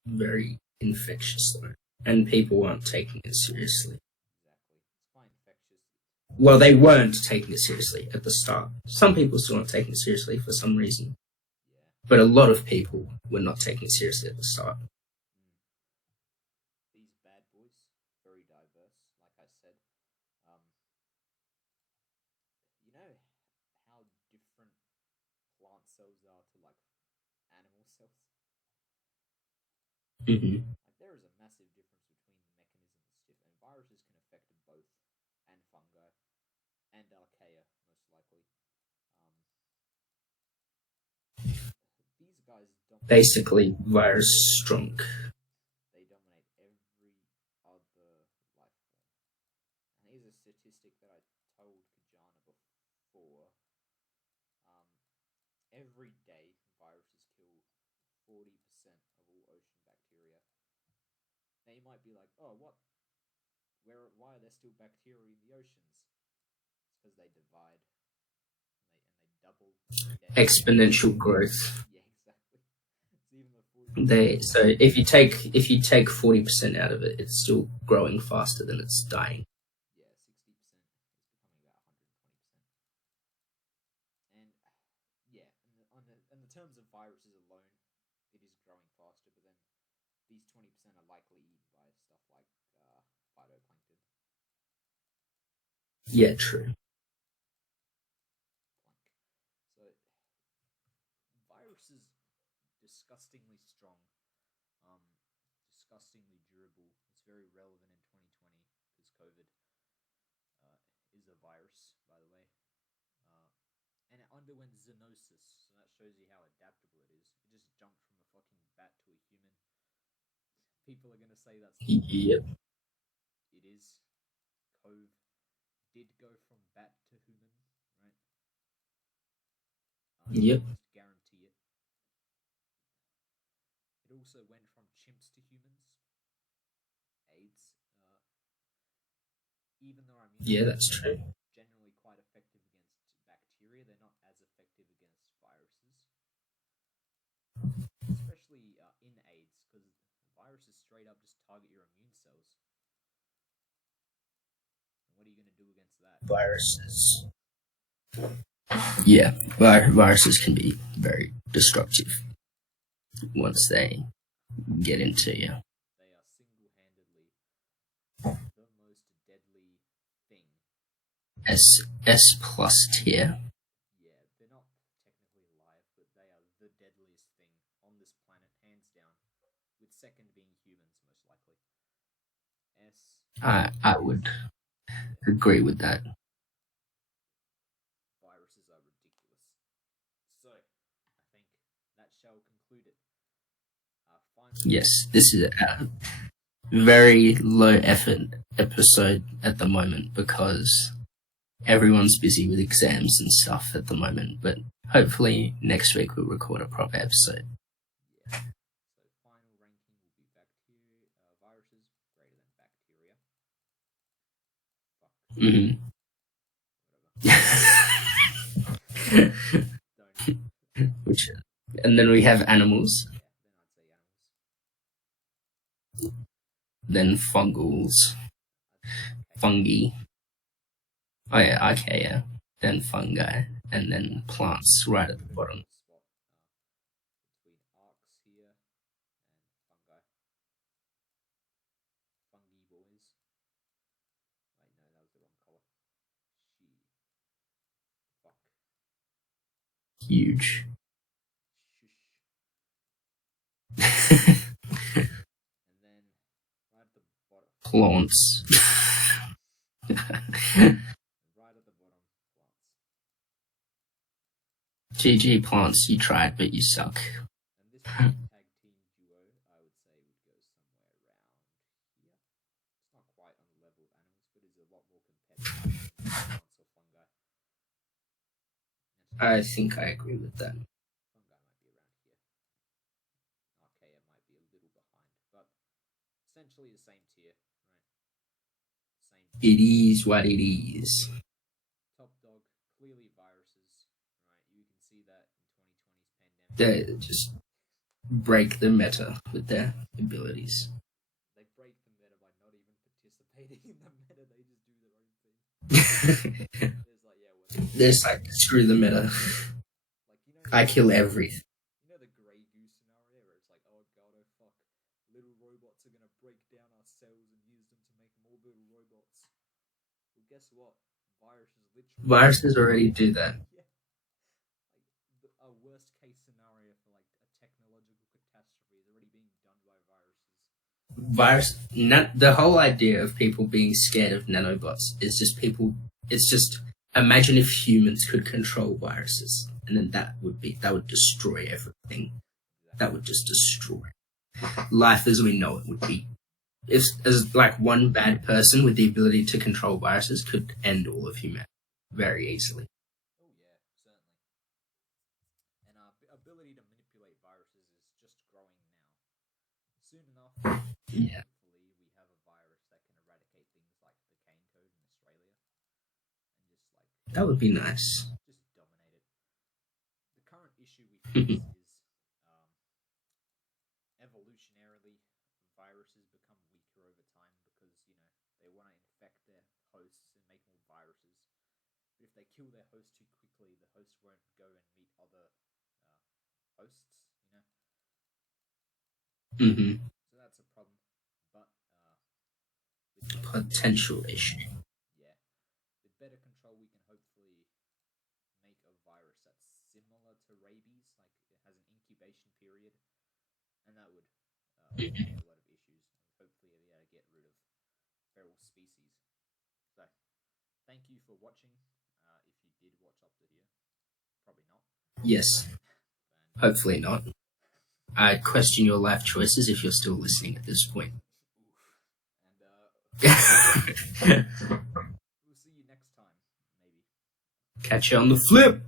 very infectious though, and people aren't taking it seriously. Exactly. It's quite infectious. Well, they weren't taking it seriously at the start. Some people still aren't taking it seriously for some reason, Yeah. but a lot of people were not taking it seriously at the start. These bad boys, very diverse, like I said. Um, you know how different plant cells are to like animal cells? Mm-hmm. Like there is a massive difference between the mechanisms and viruses can affect both and fungi and archaea most likely. These guys dominate. Basically, virus strong. They dominate every other life form. And here's a statistic that I told Kajana before. Every day, viruses kill 40% of all ocean bacteria. Now you might be like, oh, what? Why are there still bacteria in the oceans? It's because they divide and they double every day. Exponential growth. Yeah, exactly. It's even the 40%. So if you take 40% out of it, it's still growing faster than it's dying. Yeah, 60% is becoming about 120%. And yeah, in the terms of viruses alone, it is growing faster. But then these 20% are likely eaten by stuff like phytoplankton. Yeah, true. So viruses disgustingly strong. Um, disgustingly durable. It's very relevant in 2020 because COVID is a virus, by the way. And it underwent zoonosis, so that shows you how adaptable it is. It just jumped from a fucking bat to a human. People are gonna say that's not Yep. It is. Cove did go from bat to human, right? Yep. Almost guarantee it. It also went from chimps to humans. AIDS. Even though our immune Yeah, that's systems true. are generally quite effective against bacteria, they're not as effective against viruses. Especially in AIDS, because viruses straight up just target your immune cells. And what are you going to do against that? Viruses. Yeah, viruses can be very destructive once they get into you. They are single-handedly the most deadly thing. S plus tier. Yeah, they're not technically alive, but they are the deadliest thing on this planet, hands down. With second being humans, most likely. I would agree with that. Viruses are ridiculous. So, I think that shall conclude it. Yes, this is a very low effort episode at the moment because everyone's busy with exams and stuff at the moment, but hopefully next week we'll record a proper episode. Yeah. So final ranking will be bacteria, viruses greater than bacteria. Fuck. Which, and then we have animals. Yeah, Then fungals. Fungi. Oh yeah, okay, yeah. Then fungi. And then plants right at the bottom. Spot between arcs here and fungi. Fungi boys. Wait, no, that was the wrong color. Fuck. Huge. Shush. And then right at the bottom. Plants. Right at the bottom, plants. GG plants, you tried, but you suck. And this tag team duo, I would say, would go somewhere around here. It's not quite on the level of animals, but is a lot more competitive than plants or fungi. I think I agree with that. Fungi might be around here. Archaea might be a little behind, but essentially the same tier, right? Same. It is what it is. Top dog, clearly viruses, right? You can see that in 2020's pandemic. They just break the meta with their abilities. They break the meta by not even participating in the meta. They just do their own thing. There's like, yeah, whatever. There's like, screw the meta. Like, you know, I kill everything. You know the Grey Goose scenario where it's like, oh god, oh fuck, little robots are gonna break down our cells and use them to make more little robots. Well, guess what? Viruses already do that. Yeah. Like, a worst case scenario for like a technological catastrophe is already being done by viruses. The whole idea of people being scared of nanobots is just it's just imagine if humans could control viruses, and then that would destroy everything. That would just destroy life as we know it would be. If as like one bad person with the ability to control viruses could end all of humanity very easily. Oh yeah, certainly. And our ability to manipulate viruses is just growing now. Soon enough, Yeah. hopefully we have a virus that can eradicate things like the cane toad in Australia, and just like That would be nice. just dominate it. The current issue we face is evolutionarily viruses become weaker over time because they want to infect their hosts and make more viruses. But if they kill their host too quickly, the host won't go and meet other hosts. Mm-hmm. So that's a problem. But Potential issue. Yeah, with better control, we can hopefully make a virus that's similar to rabies, like it has an incubation period, and that would a lot of issues. Hopefully, be able to get rid of feral species. So, thank you for watching. If you did watch up to here, probably not. Yes, And, hopefully not. I question your life choices if you're still listening at this point. and we'll see you next time, maybe. Catch you on the flip.